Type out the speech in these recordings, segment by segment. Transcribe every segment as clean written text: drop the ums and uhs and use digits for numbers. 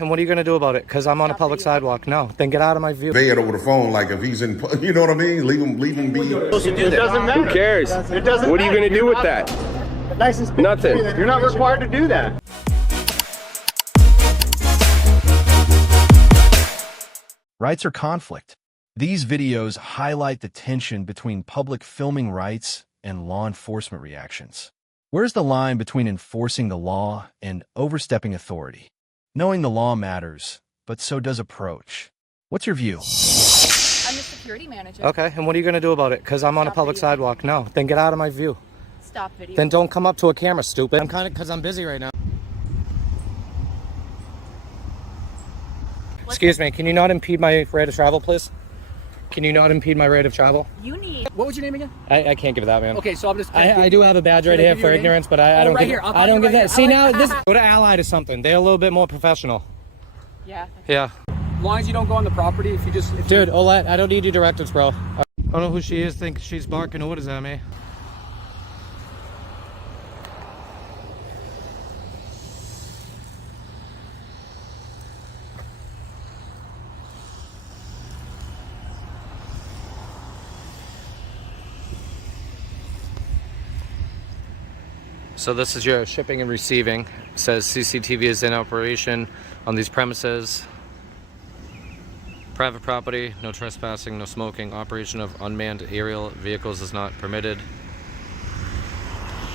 And what are you going to do about it? Because I'm on a public sidewalk. No, then get out of my view. Say it over the phone, like if he's in, you know what I mean? Leave him be. It doesn't matter. Who cares? It doesn't. What are you going to do with that? License. Nothing. You're not required to do that. Rights or conflict? These videos highlight the tension between public filming rights and law enforcement reactions. Where's the line between enforcing the law and overstepping authority? Knowing the law matters, but so does approach. What's your view? I'm the security manager. Okay, and what are you going to do about it? Because I'm on a public sidewalk. No, then get out of my view. Stop video. Then don't come up to a camera, stupid. I'm kind of, because I'm busy right now. Excuse me, can you not impede my rate of travel, please? Can you not impede my rate of travel? You need... What was your name again? I can't give that, man. Okay, so I'm just... I do have a badge right here for ignorance, but I don't right give, here. I'll I don't give right that. here. See, now, this... Go to Ally to something. They're a little bit more professional. Yeah. Yeah. As long as you don't go on the property, if you just... Dude, Olette, I don't need your directives, bro. I don't know who she is, think she's barking orders at me. So this is your shipping and receiving. It says CCTV is in operation on these premises. Private property, no trespassing, no smoking. Operation of unmanned aerial vehicles is not permitted.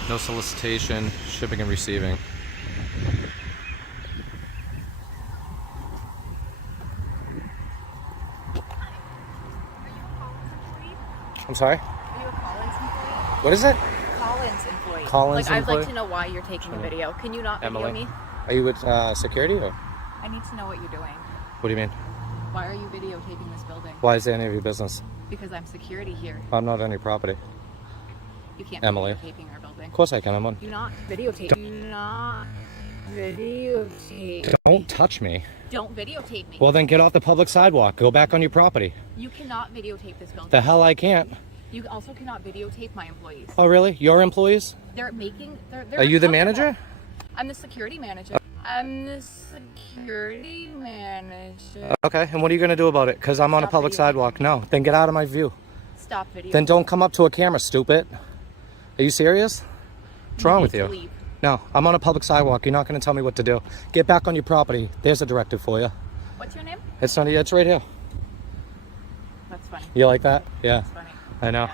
No solicitation, shipping and receiving. I'm sorry? Are you a Collins employee? What is it? Collins employee. Collins I'd employee? like to know why you're taking a video. Can you not video Emily? me? Are you with security or? I need to know what you're doing. What do you mean? Why are you videotaping this building? Why is it any of your business? Because I'm security here. I'm not on your property. You can't Emily. be videotaping our building. Of course I can, I'm on. Do not videotape. Do not videotape. Don't touch me. Don't videotape me. Well, then get off the public sidewalk. Go back on your property. You cannot videotape this building. The hell I can't. You also cannot videotape my employees. Oh, really? Your employees? They're making... They're Are you the uncomfortable. manager? I'm the security manager. I'm the security manager. Okay, and what are you going to do about it? Because I'm on a Stop public videoing. sidewalk. No, then get out of my view. Stop video. Then don't come up to a camera, stupid. Are you serious? What's wrong with you? Leave. No, I'm on a public sidewalk. You're not going to tell me what to do. Get back on your property. There's a directive for you. What's your name? It's not. It's right here. That's funny. You like that? Yeah, That's funny. I know.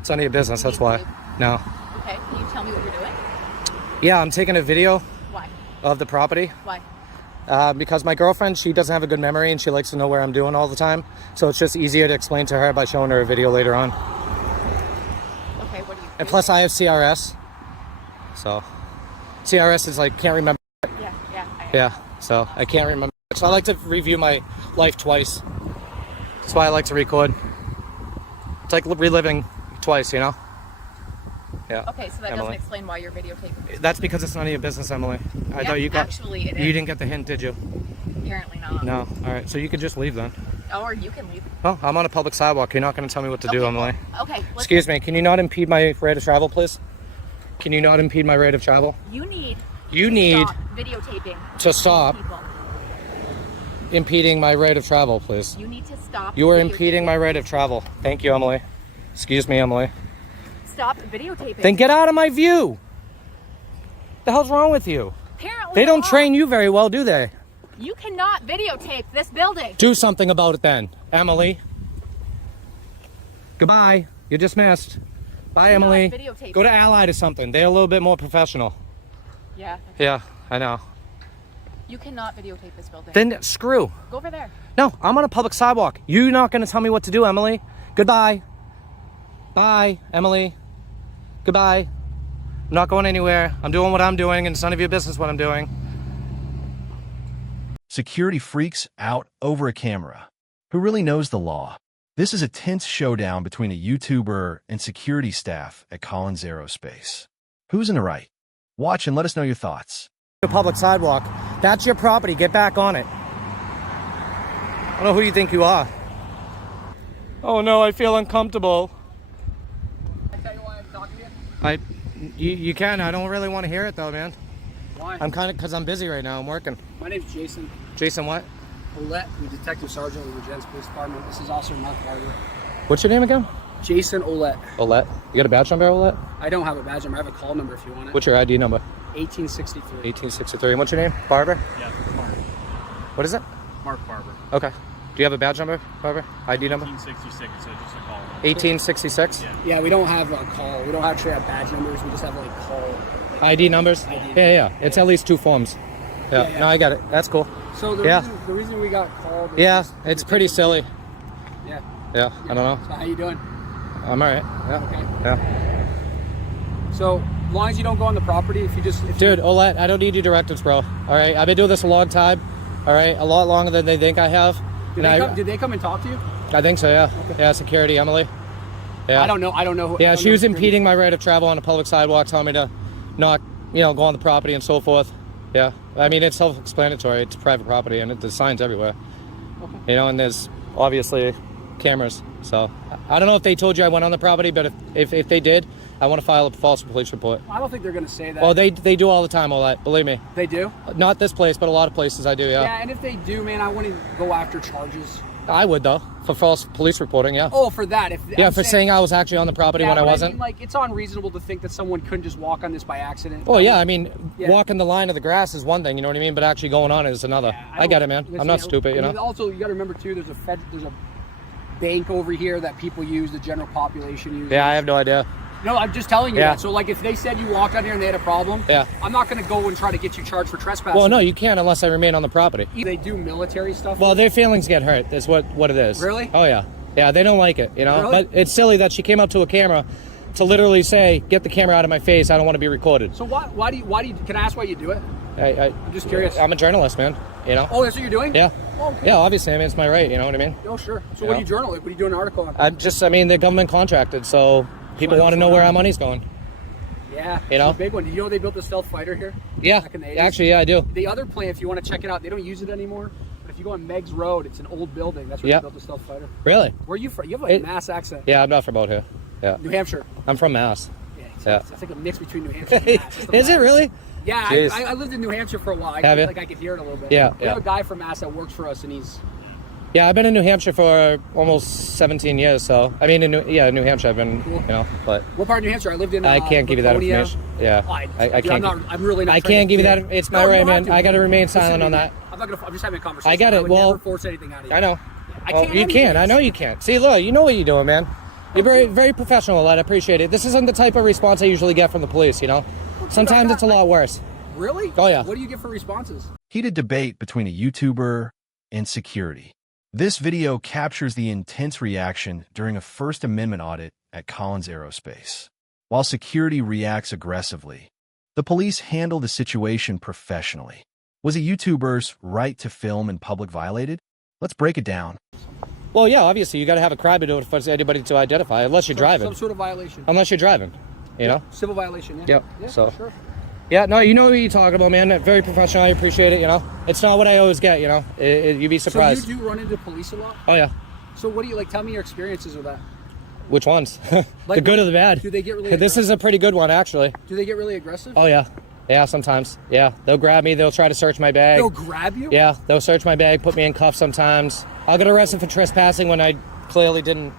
It's none of your business. That's why. No. Okay, can you tell me what you're doing? Yeah, I'm taking a video Why? of the property. Why? Because my girlfriend, she doesn't have a good memory and she likes to know where I'm doing all the time. So it's just easier to explain to her by showing her a video later on. Okay, what do you... And plus I have CRS. So CRS is like, can't remember. Yeah, so I can't remember. So I like to review my life twice. That's why I like to record. It's like reliving twice, you know? Yeah. Okay, so that Emily. doesn't explain why you're videotaping. That's because it's none of your business, Emily. I Yeah, thought you got... actually it You is. didn't get the hint, did you? Apparently not. No. All right, so you could just leave then. Or you can leave. Oh, I'm on a public sidewalk. You're not going to tell me what to do, Emily. Okay. Excuse me, can you not impede my rate of travel, please? Can you not impede my rate of travel? You need... You need stop videotaping. to stop People. impeding my rate of travel, please. You need to stop. You are videotaping. impeding my rate of travel. Thank you, Emily. Excuse me, Emily. Stop videotaping. Then get out of my view. The hell's wrong with you? Apparently They don't not. train you very well, do they? You cannot videotape this building. Do something about it then, Emily. Goodbye. You're dismissed. Bye, Do not Emily. videotape. Go to Ally to something. They're a little bit more professional. Yeah. Yeah, I know. You cannot videotape this building. Then screw. Go over there. No, I'm on a public sidewalk. You're not going to tell me what to do, Emily. Goodbye. Bye, Emily. Goodbye. I'm not going anywhere. I'm doing what I'm doing, and it's none of your business what I'm doing. Security freaks out over a camera. Who really knows the law? This is a tense showdown between a YouTuber and security staff at Collins Aerospace. Who's in the right? Watch and let us know your thoughts. A public sidewalk. That's your property. Get back on it. I don't know who you think you are. Oh no, I feel uncomfortable. I tell you why I'm talking to you? You can. I don't really want to hear it though, man. Why? I'm kind of, because I'm busy right now. I'm working. My name's Jason. Jason what? Olet, I'm Detective Sergeant with the Regents Police Department. This is Officer Mark Barber. What's your name again? Jason Olet. Olet. You got a badge number, Olet? I don't have a badge number. I have a call number if you want it. What's your ID number? 1863. 1863. And what's your name? Barber? Yeah, Mark. What is it? Mark Barber. Okay. Do you have a badge number, Barber? ID number? 1866, so just a call. 1866? Yeah. Yeah, we don't have a call. We don't actually have badge numbers. We just have like call. ID numbers? ID. Yeah. It's at least 2 forms. Yeah. No, I got it. That's cool. So the reason we got called. Is Yeah, it's pretty silly. Yeah. Yeah, I don't know. So how you doing? I'm all right. Yeah. Okay. Yeah. So as long as you don't go on the property, if Dude, Olet, I don't need your directives, bro. All right, I've been doing this a long time. All right, a lot longer than they think I have. Did they come and talk to you? I think so, yeah. Okay. Yeah, security, Emily. Yeah. I don't know. Yeah, she was impeding my right of travel on a public sidewalk, telling me to not, go on the property and so forth. Yeah, I mean, it's self-explanatory. It's private property, and there's signs everywhere. Okay. And there's obviously cameras. So I don't know if they told you I went on the property, but if they did, I want to file a false police report. I don't think they're going to say that. Well, they do all the time, all that. Believe me. They do? Not this place, but a lot of places I do, yeah. Yeah, and if they do, man, I wouldn't go after charges. I would, though, for false police reporting, yeah. Oh, for that? For saying I was actually on the property when I wasn't. I mean, like, it's unreasonable to think that someone couldn't just walk on this by accident. Oh, yeah, I mean, walking the line of the grass is one thing, you know what I mean? But actually going on it is another. Yeah, I get it, man. I'm not stupid, you know? Also, you got to remember, too, there's a bank over here that people use, the general population uses. Yeah, I have no idea. No, I'm just telling you that. So, like, if they said you walked out here and they had a problem, I'm not going to go and try to get you charged for trespassing. Well, no, you can't unless I remain on the property. They do military stuff. Well, their feelings get hurt. That's what it is. Really? Oh, yeah. Yeah, they don't like it, you know? Really? But it's silly that she came up to a camera to literally say, get the camera out of my face. I don't want to be recorded. So why do you, can I ask why you do it? I'm just curious. I'm a journalist, man, you know? Oh, that's what you're doing? Yeah. Oh, okay. Yeah, obviously, I mean, it's my right, you know what I mean? Oh, sure. So what do you journal? Like, what do you do an article on? They're government contracted, so people want to know where our money's going. Yeah, you know, it's a big one. Do you know they built the stealth fighter here? Yeah, back in the 80s? Actually, yeah, I do. The other plant, if you want to check it out, they don't use it anymore. But if you go on Meg's Road, it's an old building. That's where they built the stealth fighter. Really? Where are you from? You have like a Mass accent. Yeah, I'm not from out here. Yeah. New Hampshire. I'm from Mass. Yeah, it's like a mix between New Hampshire and Mass. Is it really? Yeah, I lived in New Hampshire for a while. I could hear it a little bit. Yeah, we have a guy from Mass that works for us, and he's... Yeah, I've been in New Hampshire for almost 17 years, so... I mean, in New Hampshire, I've been, but... What part of New Hampshire? I lived in... I can't give you that information. Yeah. I can't... I'm really not... I can't give you that... It's my right, man. I gotta remain silent on that. I'm just having a conversation. I get it. I would never force anything out of you. I know. You can. I know you can. See, look, you know what you're doing, man. You're very, very professional, lad. I appreciate it. This isn't the type of response I usually get from the police, you know? Sometimes it's a lot worse. Really? Oh, yeah. What do you get for responses? Heated debate between a YouTuber and security. This video captures the intense reaction during a First Amendment audit at Collins Aerospace. While security reacts aggressively, the police handle the situation professionally. Was a YouTuber's right to film in public violated? Let's break it down. Well, yeah, obviously, you got to have a crime to do it for anybody to identify, unless you're driving. Some sort of violation. Unless you're driving, you know? Civil violation, yeah. Yep. Yeah, so. Sure. Yeah, no, you know what you're talking about, man. Very professional. I appreciate it, you know? It's not what I always get, you know? You'd be surprised. So you do run into police a lot? Oh, yeah. So what do you, tell me your experiences with that. Which ones? The good or the bad? Do they get really aggressive? This is a pretty good one, actually. Do they get really aggressive? Oh, yeah. Yeah, sometimes. Yeah, they'll grab me. They'll try to search my bag. They'll grab you? Yeah, they'll search my bag, put me in cuffs sometimes. I'll get arrested for trespassing when I clearly didn't,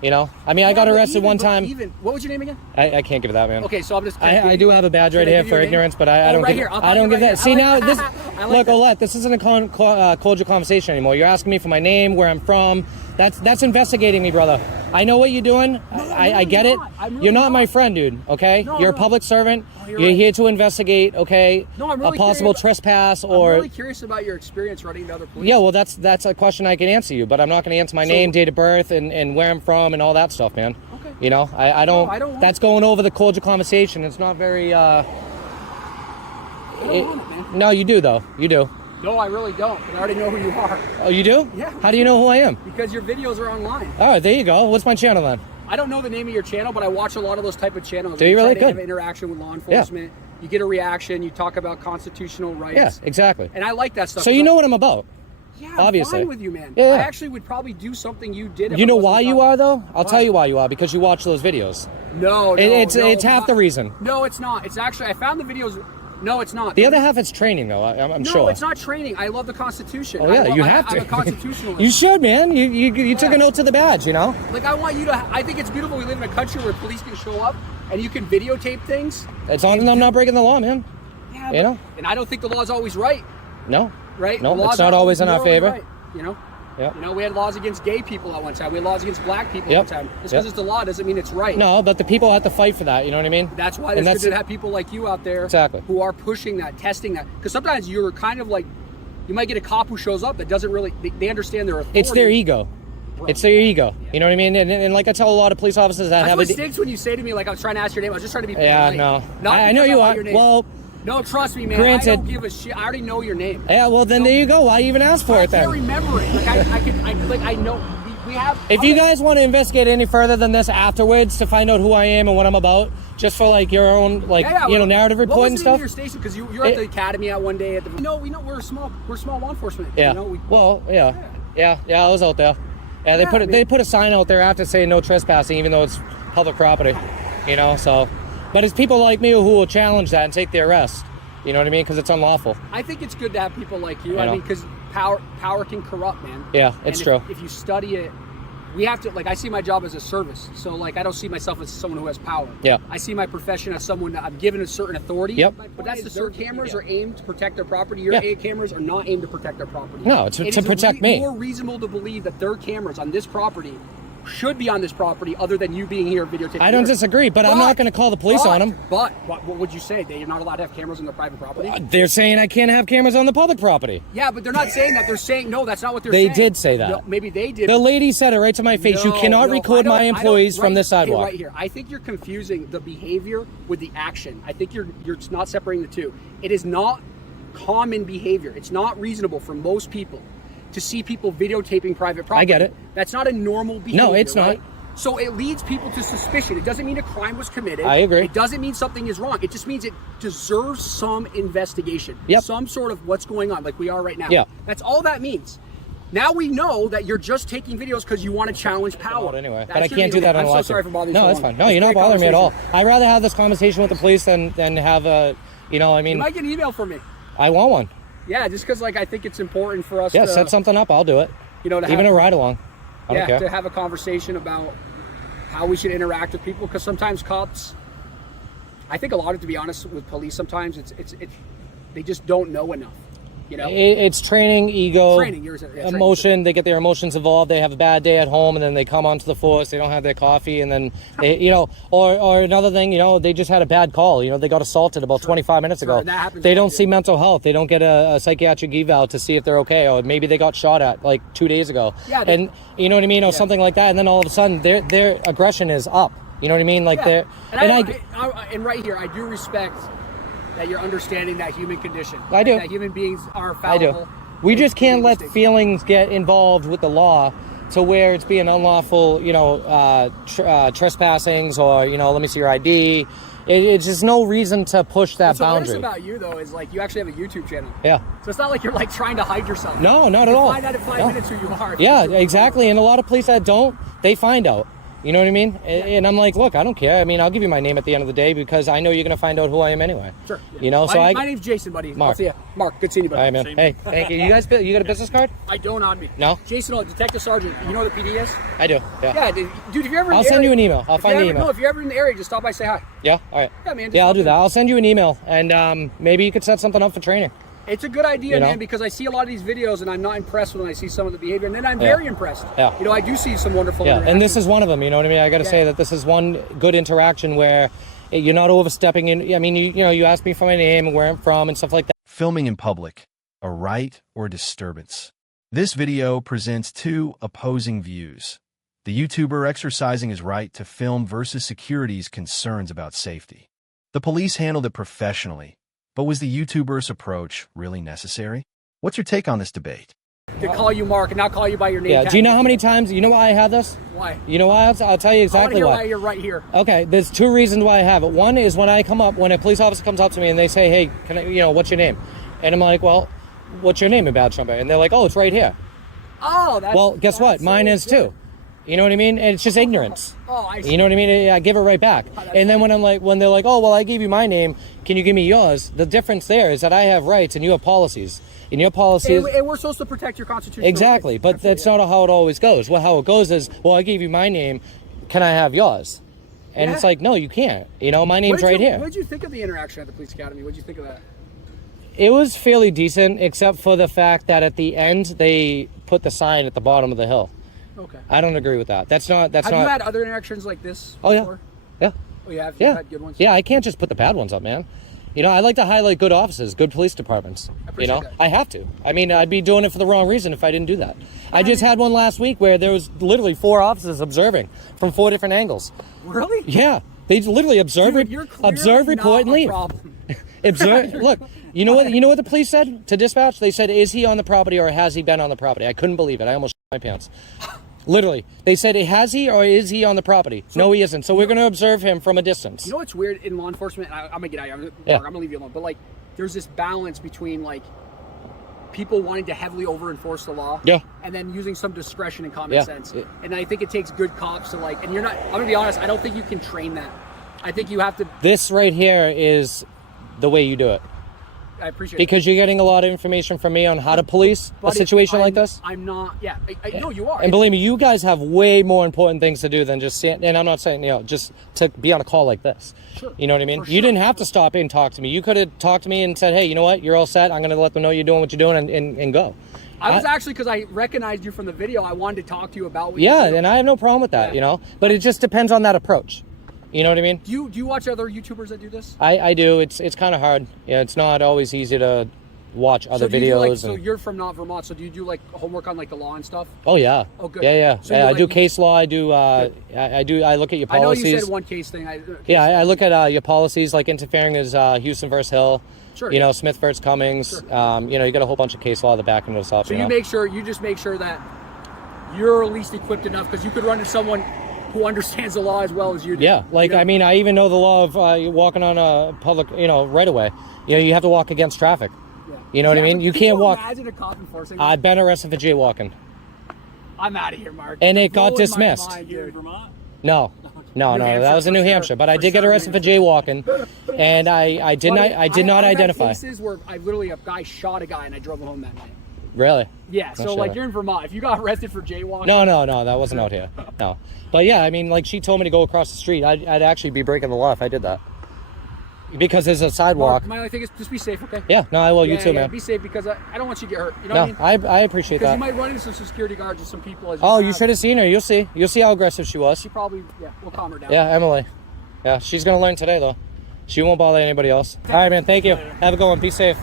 you know? I mean, I got arrested one time. What was your name again? I can't give it that, man. Okay, so I'm just... I do have a badge right here for ignorance, but I don't give I don't give that. See, now, this... Look, Olet, this isn't a cordial conversation anymore. You're asking me for my name, where I'm from. That's investigating me, brother. I know what you're doing. I get it. You're not my friend, dude, okay? You're a public servant. You're here to investigate, okay? No, I'm really a possible trespass or... I'm really curious about your experience running to other police. Yeah, well, that's a question I can answer you, but I'm not going to answer my name, date of birth, and where I'm from, and all that stuff, man. Okay. You know, I don't... No, I don't that's going over the cordial conversation. It's not very... I don't want it, man. No, you do, though. You do. No, I really don't. I already know who you are. Oh, you do? Yeah. How do you know who I am? Because your videos are online. All right, there you go. What's my channel then? I don't know the name of your channel, but I watch a lot of those type of channels. Do you really? Try to Good. have interaction with law enforcement. Yeah. You get a reaction. You talk about constitutional rights. Yeah, exactly. And I like that stuff. So you know what I'm about. Yeah, obviously. I'm fine with you, man. Yeah. I actually would probably do something you did. If you know why you are, though? I'll tell you why you are. Because you watch those videos. No, it's half the reason. No, it's not. It's actually, I found the videos No, it's not. The other half is training, though. I'm sure. No, it's not training. I love the Constitution. Oh yeah, you have to. I'm a constitutionalist. You should, man. You took a note to the badge, you know. Like I want you to. I think it's beautiful. We live in a country where police can show up and you can videotape things. It's on. I'm not breaking the law, man. Yeah, you know. And I don't think the law is always right. No. Right. No, it's not always in our favor. Right, you know. Yep. You know, we had laws against gay people at one time. We had laws against black people at one time. Just because it's the law doesn't mean it's right. No, but the people have to fight for that. You know what I mean? That's why there's good to have people like you out there who are pushing that, testing that. Because sometimes you're kind of like, you might get a cop who shows up that doesn't really, they understand their authority. It's their ego. Bro. It's their ego. Yeah. You know what I mean? And like I tell a lot of police officers that have... That's what stinks when you say to me, like, I was trying to ask your name. I was just trying to be polite. Yeah, no. I know you are. Well... No, trust me, man. Granted, I don't give a shit. I already know your name. Yeah, well, then there you go. Why even ask for it then? I can't remember it. Like, I know. We have... If you guys want to investigate any further than this afterwards to find out who I am and what I'm about, just for like your own, like, narrative report and stuff. What was the name of your station? Because you're at the academy at one day. We know we're small law enforcement. Yeah. You know, Yeah, I was out there. Yeah, they put a sign out there after saying no trespassing, even though it's public property. You know, so... But it's people like me who will challenge that and take the arrest. You know what I mean? Because it's unlawful. I think it's good to have people like you. I mean, because power can corrupt, man. Yeah, it's true. If you study it, we have to, like, I see my job as a service. So, like, I don't see myself as someone who has power. Yeah. I see my profession as someone that I'm given a certain authority. Yep. But that's their cameras are aimed to protect their property. Your cameras are not aimed to protect their property. No, it's to protect me. It's more reasonable to believe that their cameras on this property should be on this property other than you being here videotaping. I don't disagree, but I'm not going to call the police on them. But what would you say? You're not allowed to have cameras on their private property? They're saying I can't have cameras on the public property. Yeah, but they're not saying that. They're saying, no, that's not what they're saying. They did say that. No, maybe they did. The lady said it right to my face. You cannot record my employees from this sidewalk. Right here. I think you're confusing the behavior with the action. I think you're not separating the two. It is not common behavior. It's not reasonable for most people to see people videotaping private property. I get it. That's not a normal behavior. No, it's not. Right? So it leads people to suspicion. It doesn't mean a crime was committed. I agree. It doesn't mean something is wrong. It just means it deserves some investigation. Yep. Some sort of what's going on, like we are right now. Yeah. That's all that means. Now we know that you're just taking videos because you want to challenge power. Anyway, but I can't do that on a live. I'm so sorry for bothering you. No, that's fine. No, you're not bothering me at all. I'd rather have this conversation with the police than have a, you know, I mean. You might get an email from me. I want one. Yeah, just because like I think it's important for us. Yeah, to, set something up. I'll do it. You know, to even have, a ride along. I don't care. To have a conversation about how we should interact with people, because sometimes cops, I think a lot of, to be honest, with police, sometimes it's they just don't know enough. You know, it's training, ego, emotion. They get their emotions involved. They have a bad day at home, and then they come onto the force. They don't have their coffee, and then they, you know, or another thing, you know, they just had a bad call. You know, they got assaulted about 25 minutes ago. They don't see mental health. They don't get a psychiatric eval to see if they're okay, or maybe they got shot at like 2 days ago. Yeah, and you know what I mean, or something like that. And then all of a sudden, their aggression is up. You know what I mean? Like they're and right here, I do respect that you're understanding that human condition. I do. That human beings are fallible. I do. We just can't let feelings get involved with the law to where it's being unlawful, you know, trespassings or, you know, let me see your ID. It's just no reason to push that boundary. What's about you, though, is like you actually have a YouTube channel. Yeah. So it's not like you're like trying to hide yourself. No, not at all. You find out in 5 minutes who you are. Yeah, exactly. And a lot of police that don't, they find out. You know what I mean? Yeah. And I'm like, look, I don't care. I mean, I'll give you my name at the end of the day because I know you're going to find out who I am anyway. Sure. Yeah. You know, my name's Jason, buddy. Mark. I'll see you. Mark, good seeing you, buddy. All right, man. Hey, thank you. You guys, you got a business card? I don't on me. No? Jason, Detective Sergeant. You know what the PD is? I do. Yeah. Yeah, dude. If you're ever in I'll send you an email. I'll find the email. No, if you're ever in the area, just stop by, say hi. Yeah. All right. Yeah, man. Yeah, I'll do that. I'll send you an email, and maybe you could set something up for training. It's a good idea, man, because I see a lot of these videos and I'm not impressed when I see some of the behavior, and then I'm very impressed. Yeah. You know, I do see some wonderful and this is one of them, you know what I mean? I got to say that this is one good interaction where you're not overstepping in. I mean, you know, you asked me for my name and where I'm from and stuff like that. Filming in public, a right or disturbance? This video presents two opposing views. The YouTuber exercising his right to film versus security's concerns about safety. The police handled it professionally. But was the YouTuber's approach really necessary? What's your take on this debate? To call you Mark and not call you by your name. Yeah, do you know how many times, you know why I have this? Why? You know why? I'll tell you exactly why you're right here. Okay, there's two reasons why I have it. One is when a police officer comes up to me and they say, hey, can I, you know, what's your name? And I'm like, well, what's your name, badge number? And they're like, oh, it's right here. Oh, that's... Well, guess what? Mine is too. You know what I mean? And it's just ignorance. Oh, I see. You know what I mean? I give it right back. And then when they're like, oh, well, I gave you my name, can you give me yours? The difference there is that I have rights and you have policies. And your policies... And we're supposed to protect your constitutional Exactly, rights. but that's not how it always goes. Well, how it goes is, well, I gave you my name, can I have yours? And it's like, no, you can't. You know, my name's right here. What did you think of the interaction at the police academy? What did you think of that? It was fairly decent, except for the fact that at the end, they put the sign at the bottom of the hill. Okay. I don't agree with that. Have you had other interactions like this before? Yeah. Oh, you have? Yeah. You've had good ones? Yeah, I can't just put the bad ones up, man. You know, I like to highlight good offices, good police departments. You know, I have to. I mean, I'd be doing it for the wrong reason if I didn't do that. I just had one last week where there was literally 4 officers observing from 4 different angles. Really? Yeah. They literally observe, report, and leave. Observe. Look, you know what the police said to dispatch? They said, "Is he on the property or has he been on the property?" I couldn't believe it. I almost shit my pants. Literally, they said, "Has he or is he on the property?" No, he isn't. So we're going to observe him from a distance. You know what's weird in law enforcement? I'm gonna get out of here. I'm gonna leave you alone. But like, there's this balance between like people wanting to heavily over-enforce the law, and then using some discretion and common sense. And I think it takes good cops to like. And you're not. I'm gonna be honest. I don't think you can train that. I think you have to. This right here is the way you do it. I appreciate because it. you're getting a lot of information from me on how to police a situation like this. I'm not. Yeah, I know you are. And believe me, you guys have way more important things to do than just sit. And I'm not saying just to be on a call like this. Sure. You know what I mean? You didn't have to stop and talk to me. You could have talked to me and said, "Hey, you know what? You're all set. I'm going to let them know you're doing what you're doing and go." I was actually, because I recognized you from the video, I wanted to talk to you about what you do. And I have no problem with that. You know, but it just depends on that approach. You know what I mean? Do you watch other YouTubers that do this? I do. It's kind of hard. Yeah, it's not always easy to watch other videos. So you're from not Vermont. So do you do like homework on like the law and stuff? Oh yeah. Oh good. Yeah. So I do case law. I do. I look at your policies. I know you said one case thing. I look at your policies, like interfering as Houston versus Hill. Sure. You know, Smith versus Cummings. Sure. You know, you got a whole bunch of case law at the back end of stuff. So you just make sure that you're at least equipped enough, because you could run to someone who understands the law as well as you do. Yeah, like, I mean, I even know the law of walking on a public, right away. You know, you have to walk against traffic. Yeah. You know what I mean? You can't walk. Imagine a cop enforcing. I've been arrested for jaywalking. I'm out of here, Mark. And it got dismissed. Here in Vermont? No, that was in New Hampshire. But I did get arrested for jaywalking, and I did not identify. I've had cases where a guy shot a guy and I drove him home that night. Really? Yeah, so like you're in Vermont. If you got arrested for jaywalking... No, that wasn't out here. No. But yeah, I mean, like, she told me to go across the street. I'd actually be breaking the law if I did that. Because there's a sidewalk. Mark, my only thing is just be safe, okay? Yeah, no, I will. You too, man. Be safe, because I don't want you to get hurt. You know what I mean? I appreciate that. Because you might run into some security guards and some people. You should have seen her. You'll see. You'll see how aggressive she was. She probably, we'll calm her down. Yeah, Emily. Yeah, she's going to learn today, though. She won't bother anybody else. All right, man. Thank you. Have a good one. Be safe.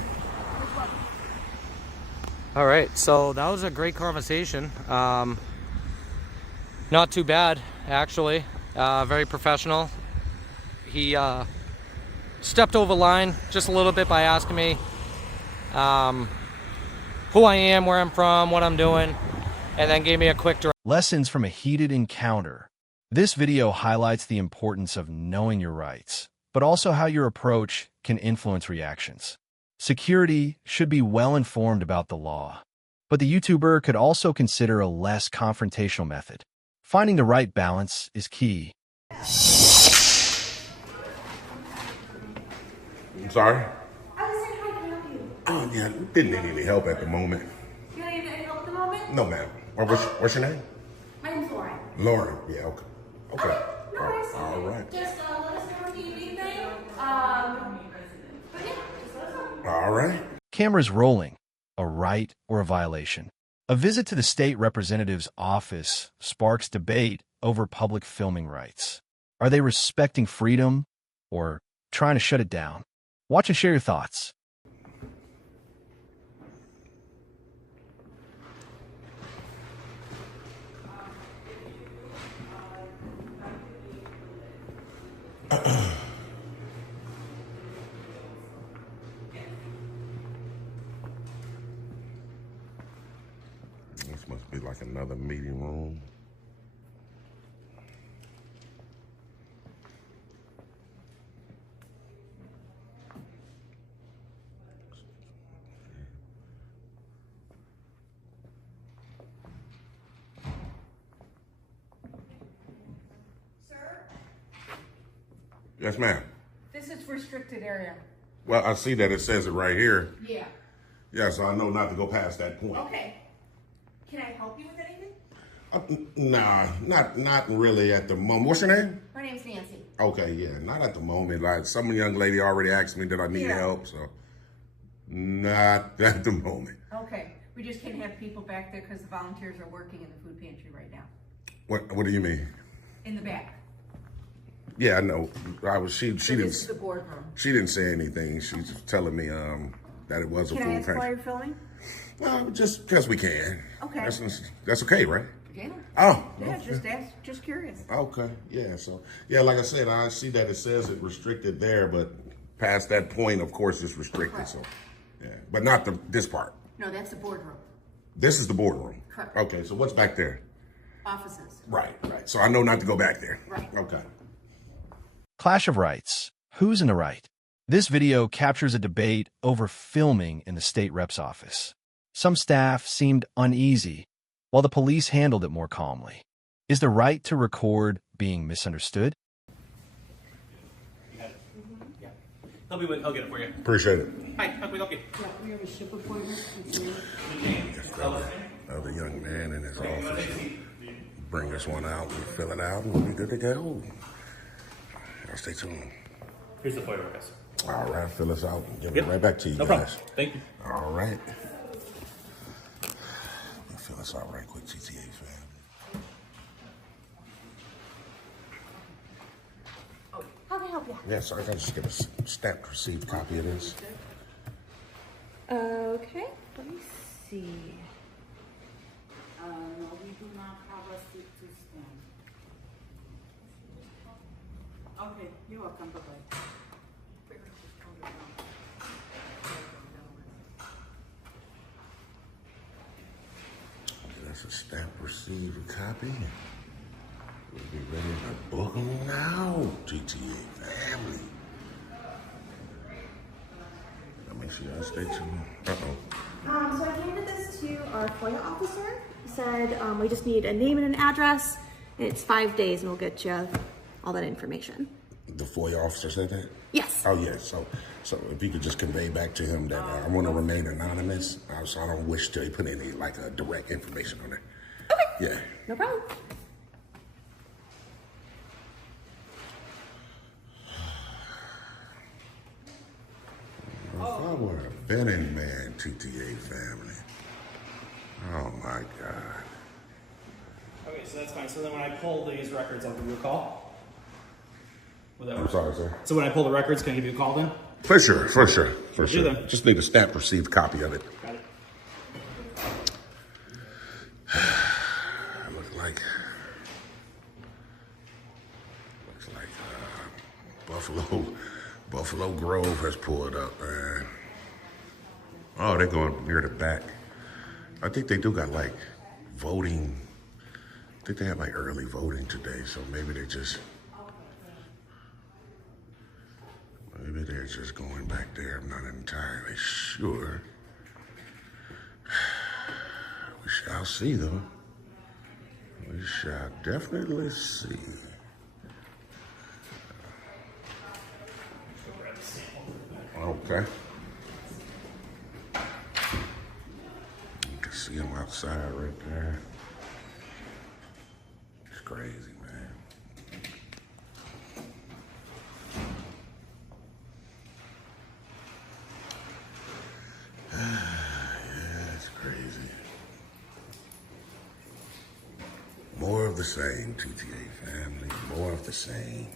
All right, so that was a great conversation. Not too bad, actually. Very professional. He stepped over the line just a little bit by asking me who I am, where I'm from, what I'm doing, and then gave me a quick direct. Lessons from a heated encounter. This video highlights the importance of knowing your rights, but also how your approach can influence reactions. Security should be well informed about the law, but the YouTuber could also consider a less confrontational method. Finding the right balance is key. I'm sorry? I was saying, how can I help you? Oh, yeah, didn't need any help at the moment. You don't need any help at the moment? No, ma'am. What's your name? My name's Lauren. Lauren. Yeah, okay. Okay. No worries. All right. Just let us know if you need anything. But yeah, just let us know. All right. Cameras rolling. A right or a violation. A visit to the state representative's office sparks debate over public filming rights. Are they respecting freedom or trying to shut it down? Watch and share your thoughts. This must be like another meeting room. Yes, ma'am. This is restricted area. Well, I see that it says it right here. Yeah. Yeah, so I know not to go past that point. Okay. Can I help you with anything? Nah, not really at the moment. What's your name? My name's Nancy. Okay, yeah, not at the moment. Like, some young lady already asked me that I need help, so not at the moment. Okay. We just can't have people back there because the volunteers are working in the food pantry right now. What do you mean? In the back. Yeah, I know. She This didn't is the boardroom. she didn't say anything. She's just telling me that it was a Can I food ask why pantry. you're filming? Well, just because we can. Okay. That's okay, right? Yeah. Oh. Yeah, just curious. Okay. Yeah. So yeah, like I said, I see that it says it restricted there, but past that point, of course, it's restricted. Correct. So yeah, but not this part. No, that's the boardroom. This is the boardroom. Correct. Okay. So what's back there? Offices. Right. So I know not to go back there. Right. Okay. Clash of rights. Who's in the right? This video captures a debate over filming in the state rep's office. Some staff seemed uneasy, while the police handled it more calmly. Is the right to record being misunderstood? He'll get it for you. Appreciate it. Hi, how can we help you? Yeah, we have a ship appointment. Other young man in his office. Bring us one out, we fill it out, and we'll be good to go. Y'all stay tuned. Here's the FOIA request. All right, fill us out and give Yep. it right back to you No guys. problem. Thank you. All right. Fill us out right quick, GTA fam. How can I help you? Yeah, so I gotta just get a stamped received copy of this. Okay, let me see. No, we do not have a seat to stand. Okay, you're welcome, bye-bye. That's a stamped received copy. We'll be ready to book them now, GTA family. Now make sure y'all stay tuned. Uh-oh. So I handed this to our FOIA officer. He said we just need a name and an address. It's 5 days and we'll get you all that information. The FOIA officer said that? Yes. Oh, yeah. So if you could just convey back to him that I want to remain anonymous, so I don't wish to put any direct information on there. Okay. Yeah. No problem. If I were a betting man, TTA family. Oh my God. Okay, so that's fine. So then when I pull these records, I'll give you a call. Will that I'm work? sorry, sir. So when I pull the records, can I give you a call then? For sure. Do that. Just need a stamped received copy of it. Got it. Looks like Buffalo Grove has pulled up, man. Oh, they're going near the back. I think they do got voting. I think they have early voting today, so maybe they're just going back there. I'm not entirely sure. We shall see, though. We shall definitely see. Okay. You can see him outside right there. It's crazy, man. Yeah, it's crazy. More of the same, TTA family. More of the same.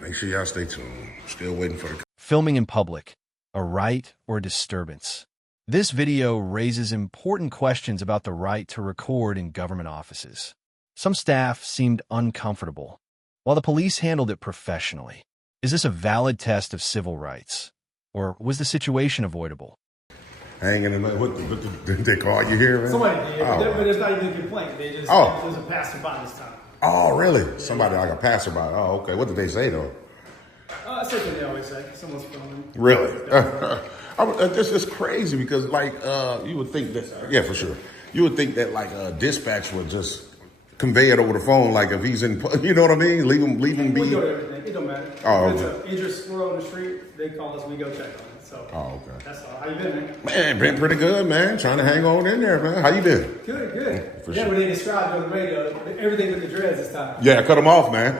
Make sure y'all stay tuned. Still waiting for the... Filming in public, a right or a disturbance? This video raises important questions about the right to record in government offices. Some staff seemed uncomfortable, while the police handled it professionally. Is this a valid test of civil rights? Or was the situation avoidable? Hanging in the... What did they call you here, man? Somebody did, Oh. but it's not even a complaint. They just Oh. doesn't pass them by this time. Oh, really? Somebody like a passerby. Oh, okay. What did they say though? Same thing they always say. Someone's filming. Really? This is crazy because like you would think that, yeah, for sure. You would think that like dispatch would just convey it over the phone, like if he's in, you know what I mean? Leave him be. We go to everything. It don't matter. Oh, if it's okay. an injured squirrel on the street, they call us. We go check on it. So. Oh, okay. That's all. How you been, man? Man, been pretty good, man. Trying to hang on in there, man. How you been? Good. For yeah, sure. when they described on the radio, everything with the dreads this time. Yeah, I cut them off, man.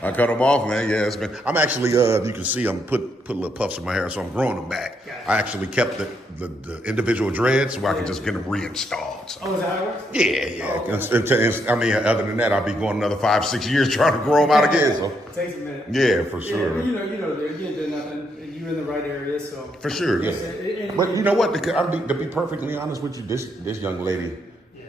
I cut them off, man. Yeah, it's been. I'm actually, you can see I'm put little puffs in my hair, so I'm growing them back. Gotcha. I actually kept the individual dreads where I can just get them reinstalled. So. Oh, is that how it works? Yeah. Oh, okay. I mean, other than that, I'll be going another 5-6 years trying to grow them out again. So. It takes a minute. Yeah, for sure. Yeah, you know, you ain't doing nothing. You're in the right area, so. For sure, yeah. But you know what? To be perfectly honest with you, this young lady,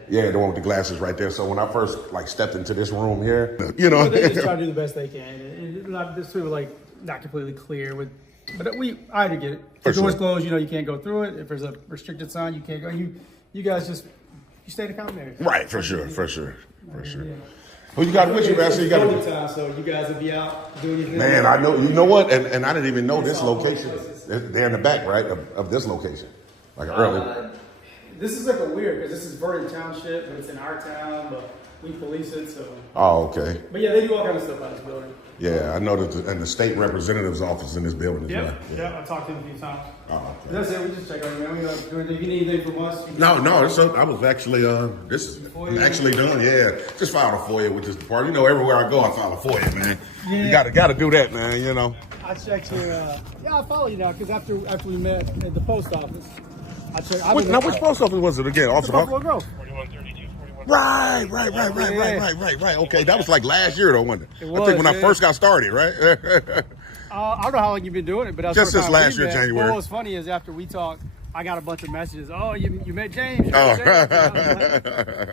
yeah, the one with the glasses right there. So when I first like stepped into this room here, you know, they just try to do the best they can, and this sort of like not completely clear with. But I do get it. If the door's closed, you know you can't go through it. If there's a restricted sign, you can't go. You guys just stay in the common area. Right, for sure. Yeah. Well, you got with you, man. So you got time, so you guys will be out doing anything. Man, I know. You know what? And I didn't even know this location. They're in the back, right, of this location, like early. This is like a weird because this is Vernon Township, but it's in our town, but we police it, so. Oh, okay. But yeah, they do all kinds of stuff out of this building. Yeah, I know that, and the state representative's office is in this building as well. Yeah, I talked to him a few times. Oh, okay. That's it. We just check on you, man. We don't do anything. If you need anything from us. No. I was actually I'm actually doing. Yeah, just filed a FOIA, which is the part. You know, everywhere I go, I file a FOIA, man. Yeah. You gotta do that, man. You know. I checked your. I follow you now because after we met at the post office, I checked. Which post office was it again? Officer Buffalo Grove. Right. Okay, that was like last year though, wasn't it? I think when I first got started, right? I don't know how long you've been doing it, but just since last year, January. Well, what's funny is after we talked, I got a bunch of messages. Oh, you met James. Oh. I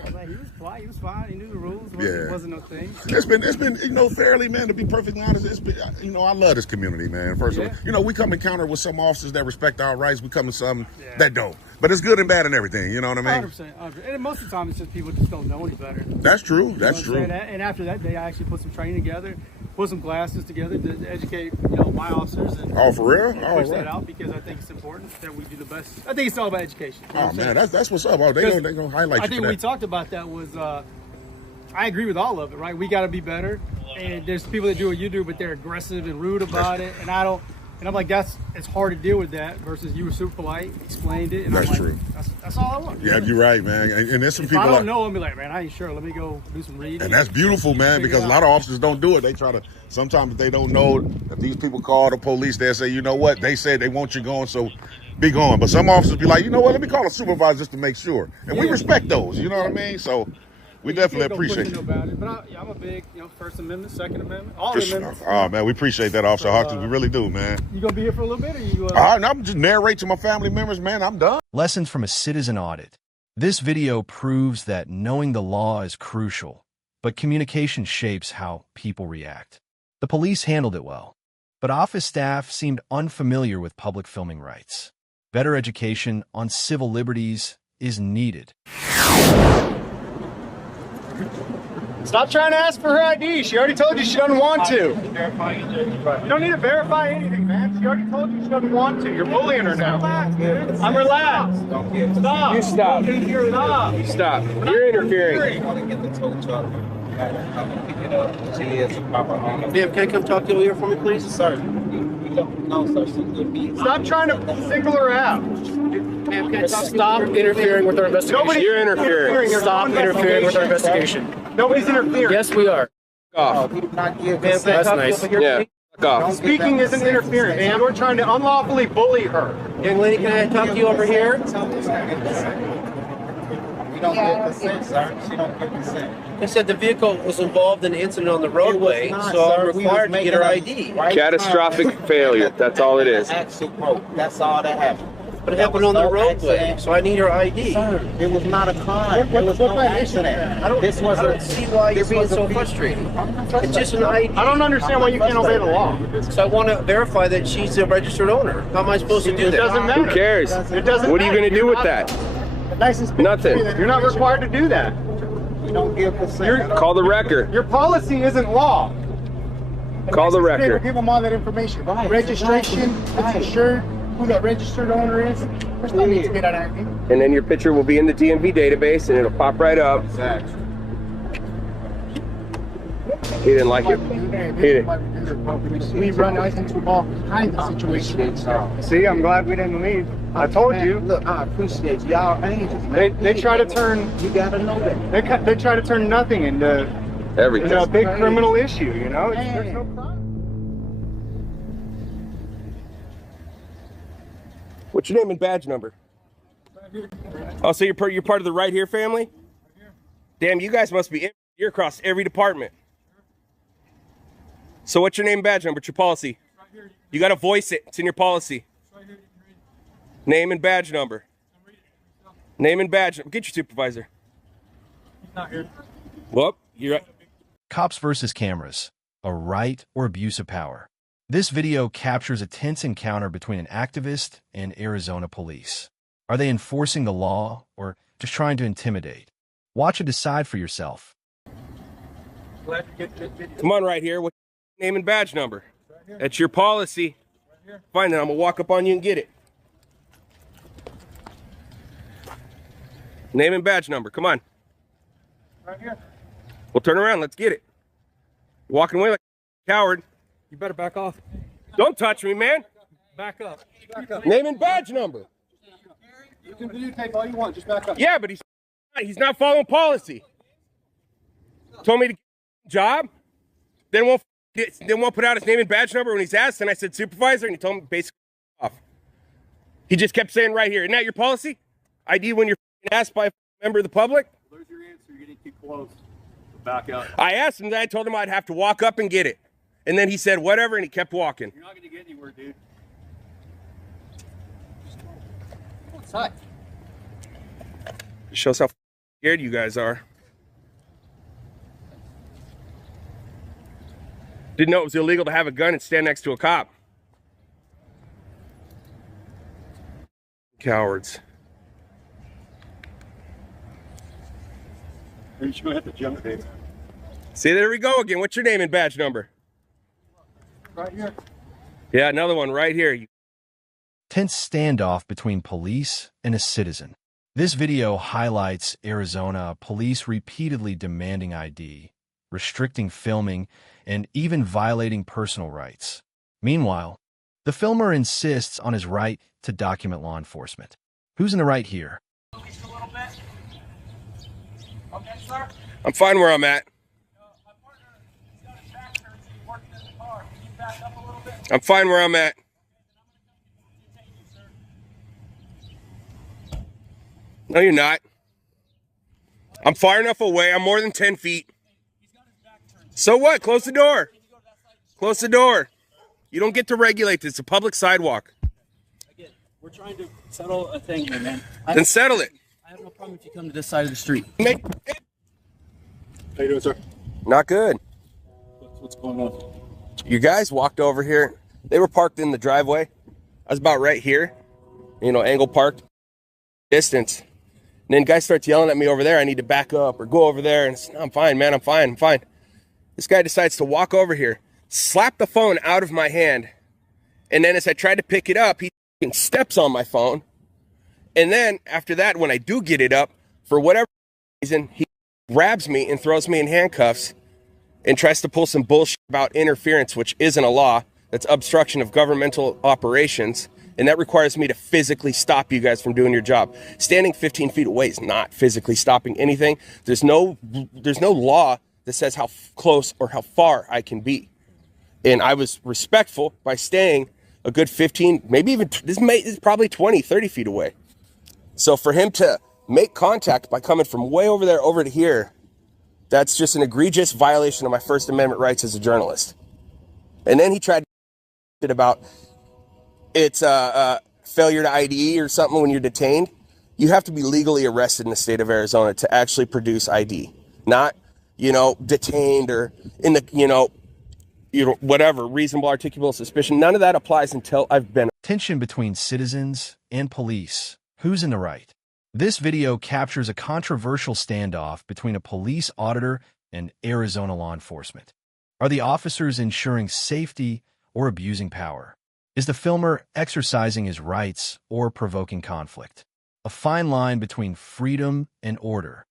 was like, he was polite. He was fine. He knew the rules. It wasn't no thing. It's been fairly, man. To be perfectly honest, it's been I love this community, man. First of all, we come encounter with some officers that respect our rights. We come with some that don't. But it's good and bad and everything. You know what I mean? 100%. And most of the time, it's just people just don't know any better. That's true. That's true. And after that, they actually put some training together, put some classes together to educate, my officers. And, for real? Push that out because I think it's important that we do the best. I think it's all about education. Oh man, that's what's up. Oh, they gonna highlight. I think we talked about that was. I agree with all of it, right? We got to be better. And there's people that do what you do, but they're aggressive and rude about it. And I don't. And I'm like, it's hard to deal with that versus you were super polite, explained it. And that's I'm like, true. That's all I want. Yeah, you're right, man. And there's some people. If I don't know, I'll be like, man, I ain't sure. Let me go do some reading. And that's beautiful, man, because a lot of officers don't do it. They try to. Sometimes if they don't know that these people call the police, they'll say, you know what? They said they want you going, so be going. But some officers be like, you know what? Let me call a supervisor just to make sure. And we respect those. You know what I mean? So. We definitely appreciate it. About it. But I'm a big, First Amendment, Second Amendment, all the amendments. Oh, man, we appreciate that, Officer Hawkins. We really do, man. You going to be here for a little bit? Or you? I'm just narrate to my family members, man. I'm done. Lessons from a citizen audit. This video proves that knowing the law is crucial, but communication shapes how people react. The police handled it well, but office staff seemed unfamiliar with public filming rights. Better education on civil liberties is needed. Stop trying to ask for her ID. She already told you she doesn't want to. You don't need to verify anything, man. She already told you she doesn't want to. You're bullying her now. I'm relaxed. Stop. You stop. Stop. Stop. You're interfering. Ma'am, can I come talk to you here for me, please? Sorry. No, sir. Stop trying to single her out. Stop interfering with our investigation. You're interfering. Stop interfering with our investigation. Nobody's interfering. Yes, we are. Off. That's nice. Yeah. Off. Speaking isn't interfering, man. You're trying to unlawfully bully her. Young lady, can I talk to you over here? You don't get consent, sir. She don't get consent. They said the vehicle was involved in an incident on the roadway, so I'm required to get her ID. Catastrophic failure. That's all it is. Accident broke. That's all that happened. But it happened on the roadway, so I need her ID. Sir, it was not a crime. It was no accident. I don't see why you're being so frustrated. It's just an ID. I don't understand why you can't obey the law. So I want to verify that she's a registered owner. How am I supposed to do that? It doesn't matter. Who cares? It doesn't What are you going to do with that? Nothing. You're not required to do that. We don't give consent. Call the record. Your policy isn't law. Call the Next day, record. Give them all that information. Registration, who's insured, who that registered owner is. There's no need to get out of anything. And then your picture will be in the DMV database and it'll pop right up. Exactly. He didn't like it. He didn't. We run into all kinds of situations. See, I'm glad we didn't leave. I told you. Look, I appreciate y'all angels, man. They try to turn. You gotta know that. They try to turn nothing into Everything. a big criminal issue. You know, there's no problem. What's your name and badge number? Oh, so you're part of the Right Here family? Damn, you guys must be. You're across every department. So what's your name and badge number? What's your policy? You got to voice it. It's in your policy. Name and badge number. Name and badge number. Get your supervisor. He's not here. Well, you're right. Cops versus cameras, a right or abuse of power. This video captures a tense encounter between an activist and Arizona police. Are they enforcing the law or just trying to intimidate? Watch and decide for yourself. Come on, Right Here. What's your name and badge number? That's your policy. Fine, then I'm going to walk up on you and get it. Name and badge number. Come on. Right here. We'll turn around. Let's get it. You're walking away like a coward. You better back off. Don't touch me, man. Back up. Back up. Name and badge number. You can videotape all you want. Just back up. Yeah, but he's not following policy. Told me to get a job. Then won't put out his name and badge number when he's asked. And I said supervisor, and he told me basically off. He just kept saying right here. Isn't that your policy? ID when you're asked by a member of the public? There's your answer. You're getting too close. Back up. I asked him that. I told him I'd have to walk up and get it. And then he said whatever, and he kept walking. You're not going to get anywhere, dude. Go outside. It shows how scared you guys are. Didn't know it was illegal to have a gun and stand next to a cop. Cowards. You're just going to hit the jump, Dave. See, there we go again. What's your name and badge number? Right here. Yeah, another one right here. Tense standoff between police and a citizen. This video highlights Arizona police repeatedly demanding ID, restricting filming, and even violating personal rights. Meanwhile, the filmer insists on his right to document law enforcement. Who's in the right here? I'm fine where I'm at. I'm fine where I'm at. No, you're not. I'm far enough away. I'm more than 10 feet. So what? Close the door. Close the door. You don't get to regulate this. It's a public sidewalk. Again, we're trying to settle a thing here, man. Then settle it. I have no problem if you come to this side of the street. How you doing, sir? Not good. What's going on? You guys walked over here. They were parked in the driveway. I was about right here. You know, angle parked. Distance. And then guy starts yelling at me over there. I need to back up or go over there. And no, I'm fine, man. I'm fine. I'm fine. This guy decides to walk over here, slap the phone out of my hand. And then as I tried to pick it up, he steps on my phone. And then after that, when I do get it up, for whatever reason, he grabs me and throws me in handcuffs and tries to pull some bullshit about interference, which isn't a law. That's obstruction of governmental operations. And that requires me to physically stop you guys from doing your job. Standing 15 feet away is not physically stopping anything. There's no law that says how close or how far I can be. And I was respectful by staying a good 15, maybe even, this is probably 20, 30 feet away. So for him to make contact by coming from way over there over to here, that's just an egregious violation of my First Amendment rights as a journalist. And then he tried to about it's a failure to ID or something when you're detained. You have to be legally arrested in the state of Arizona to actually produce ID, not, detained or in the, whatever, reasonable articulable suspicion. None of that applies until I've been. Tension between citizens and police. Who's in the right? This video captures a controversial standoff between a police auditor and Arizona law enforcement. Are the officers ensuring safety or abusing power? Is the filmer exercising his rights or provoking conflict? A fine line between freedom and order